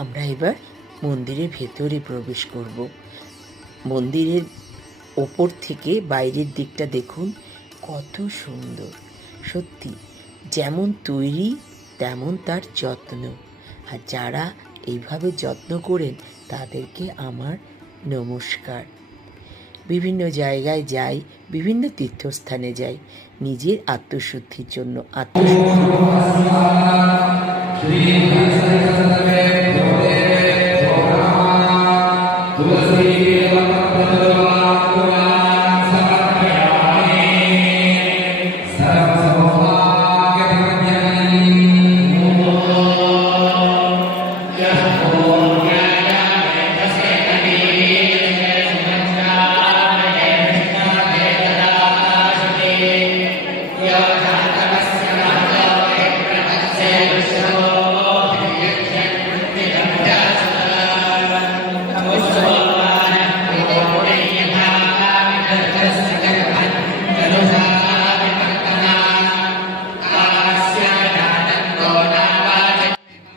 আমরা এবার মন্দিরের ভেতরে প্রবেশ করব। মন্দিরের ওপর থেকে বাইরের দিকটা দেখুন, কত সুন্দর। সত্যি, যেমন তৈরি তেমন তার যত্ন। আর যারা এইভাবে যত্ন করেন তাদেরকে আমার নমস্কার। বিভিন্ন জায়গায় যাই, বিভিন্ন তীর্থস্থানে যাই নিজের আত্মশুদ্ধির জন্য।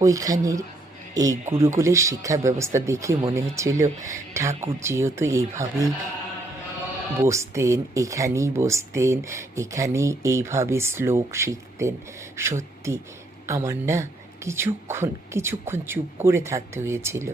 ওইখানের এই গুরুকুলের শিক্ষা ব্যবস্থা দেখে মনে হচ্ছিল ঠাকুর যেহেতু এইভাবেই বসতেন, এখানেই বসতেন, এখানেই এইভাবে শ্লোক শিখতেন। সত্যি আমার না কিছুক্ষণ চুপ করে থাকতে হয়েছিল।